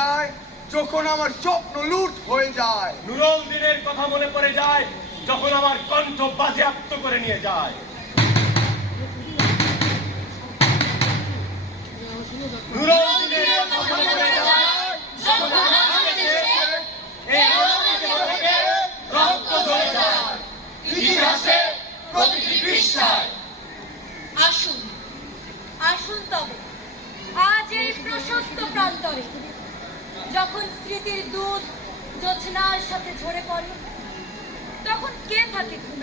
যায় যখন আমার স্বপ্ন লুট হয়ে যায়। নুরুল দিনের কথা মনে পড়ে যায় যখন আমার কণ্ঠ বাজেয়াপ্ত করে নিয়ে যায়। নুরুল দিনের কথা মনে পড়ে যায় যখন আমার দেশে এই থেকে রক্ত ঝরে যায় ইতিহাসে প্রতিটি পৃষ্ঠায়। আসুন আসুন তবে আজ এই প্রশস্ত প্রান্তরে, যখন স্মৃতির দুধ জোছনার সাথে ঝরে পড়ে, তখন কে থাকে ঘুমে?